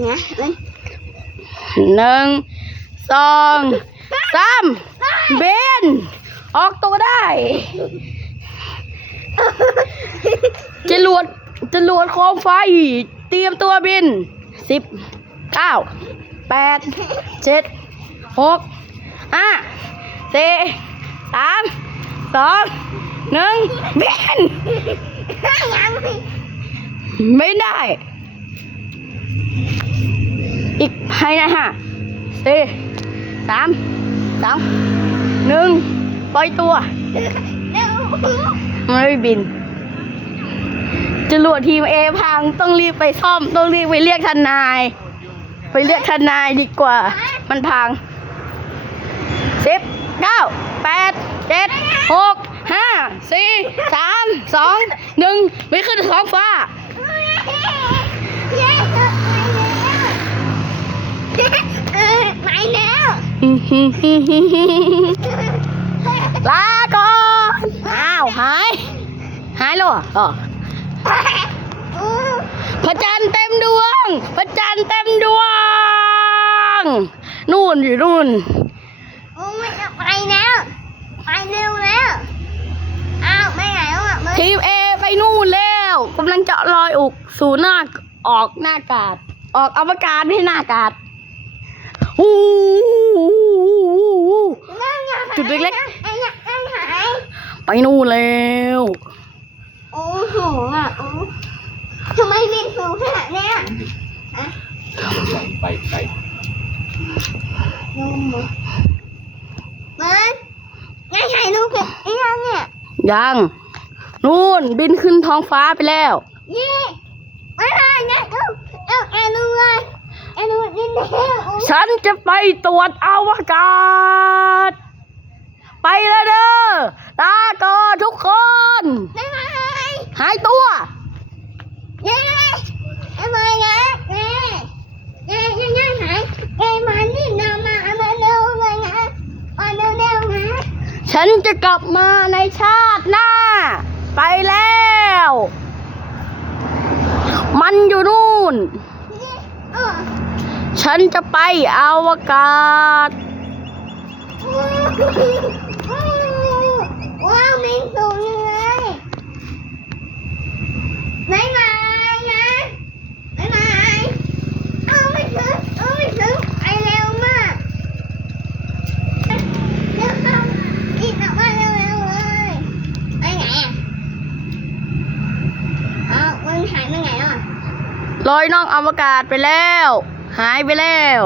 นะเอ้ยหนึ่งสองสามเบน ออกตัวได้จรวดจรวดโคมไฟ เตรียมตัวบินสิบเก้าแปดเจ็ดหกห้าสี่สามสองหนึ่งบินยังไม่ไม่ได้ อีกภายในห้าสี่สามสองหนึ่งปล่อยตัวไม่บินจรวดทีมเอพังต้องรีบไปซ่อม ต้องรีบไปเรียกทนาย ไปเรียกทนายดีกว่า มันพังสิบเก้าแปดเจ็ดหกห้าสี่สามสองหนึ่งไม่ขึ้นท้องฟ้า เย้เออไปแล้ว ลาก่อนอ้าวหาย หายแล้วเหรออ๋อพระจันทร์เต็มดวง พระจันทร์เต็มดวง นู่นอยู่นู่นโอ้ไม่ไปแล้ว ไปเร็วแล้วอ้าวไปไหนแล้วอะมึงทีมเอไปนู่นแล้วกำลังจะลอยอุกสู่หน้าออกหน้าอากาศ ออกอวกาศไม่ใช่หน้าอากาศอู้ จุดเล็กไอ้เนี่ยไอ้หายไปนู่นแล้ว โอ้โหอะโอ้ทำไมบินสูงขนาดเนี้ยไปไปนุ่มมั้ยมันไงถ่ายรูปกับไอ้ยังเนี่ย ยัง นู่นบินขึ้นท้องฟ้าไปแล้วนี่ไม่ได้นะเอ้าเอ้าแอนดูเลยแอนดูนี่เดียวฉันจะไปตรวจอวกาศ ไปแล้วเด้อลาก่อนทุกคน ไม่ไหวหายตัวเย้ไม่ไหวนะเย้เย้เย้เย้หายเย้มานี่เร็วมาเอามาเร็วเลยนะมาเร็วเร็วนะ ฉันจะกลับมาในชาติหน้า ไปแล้ว มันอยู่นู่น ฉันจะไปอวกาศ ว้าวมิงสูงยังไงไม่มานะไม่มาเอาไม่ถึงเอาไม่ถึงไปเร็วมากเร็วเข้าอีกออกมาเร็วๆเลยไปไหนอะเอมันหายไปไหนอะลอยนอกอวกาศไปแล้ว หายไปแล้ว